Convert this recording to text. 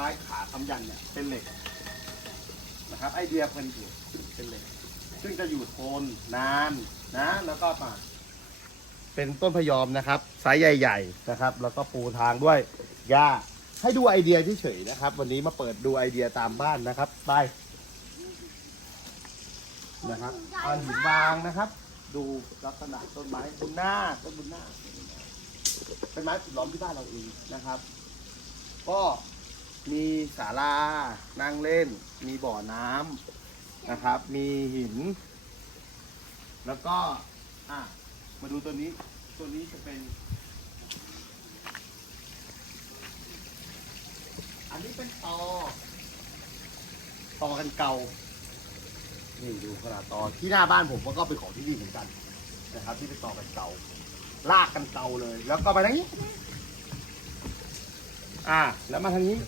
ม้ขาคำยันเนี่ยเป็นเหล็กนะครับไอเดียเพิ่นอยู่เป็นเหล็ก ซึ่งจะอยู่ทนนานนะแล้วก็มา เป็นต้นพยอมนะครับไซส์ใหญ่ ๆนะครับ แล้วก็ปูทางด้วยหญ้าให้ดูไอเดียเฉยๆนะครับ วันนี้มาเปิดดูไอเดียตามบ้านนะครับไปนะครับเอาหินวางนะครับ ดูลักษณะต้นไม้บุญนาคต้นบุญนาคเป็นไม้ปิดล้อมที่บ้านเราเองนะครับ ก็ มีศาลานั่งเล่น มีบ่อน้ำนะครับ มีหิน แล้วก็อะมาดูตัวนี้ ตัวนี้จะเป็น อันนี้เป็นตอตอกันเกานี่ดูขนาดตอที่หน้าบ้านผมก็เป็นของที่นี่เหมือนกันนะครับ ที่เป็นตอกันเกาลากกันเกาเลย แล้วก็มาทางนี้ อ่า แล้วมาทางนี้